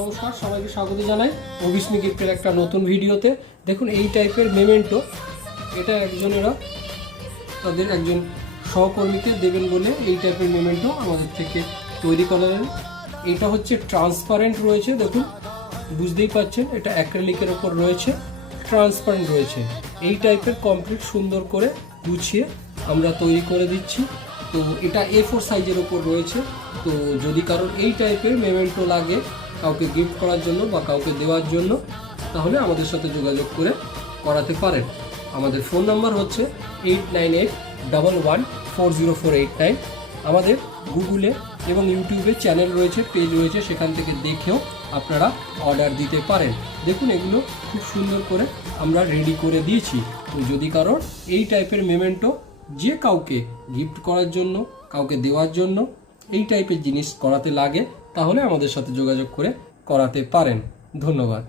নমস্কার, সবাইকে স্বাগত জানাই অভিস্মি গিফটের একটা নতুন ভিডিওতে। দেখুন এই টাইপের মেমেন্টো, এটা একজনেরা তাদের একজন সহকর্মীকে দেবেন বলে এই টাইপের মেমেন্টো আমাদের থেকে তৈরি করালেন। এটা হচ্ছে ট্রান্সপারেন্ট রয়েছে, দেখুন বুঝতেই পাচ্ছেন, এটা অ্যাক্রিলিকের ওপর রয়েছে, ট্রান্সপারেন্ট রয়েছে। এই টাইপের কমপ্লিট সুন্দর করে গুছিয়ে আমরা তৈরি করে দিচ্ছি। তো এটা A4 সাইজের ওপর রয়েছে। তো যদি কারোর এই টাইপের মেমেন্টো লাগে কাউকে গিফট করার জন্য বা কাউকে দেওয়ার জন্য, তাহলে আমাদের সাথে যোগাযোগ করে করাতে পারেন। আমাদের ফোন নাম্বার হচ্ছে 8981140489। আমাদের গুগলে এবং ইউটিউবে চ্যানেল রয়েছে, পেজ রয়েছে, সেখান থেকে দেখেও আপনারা অর্ডার দিতে পারেন। দেখুন এগুলো খুব সুন্দর করে আমরা রেডি করে দিয়েছি। তো যদি কারোর এই টাইপের মেমেন্টো যে কাউকে গিফট করার জন্য, কাউকে দেওয়ার জন্য এই টাইপের জিনিস করাতে লাগে, তাহলে আমাদের সাথে যোগাযোগ করে করাতে পারেন। ধন্যবাদ।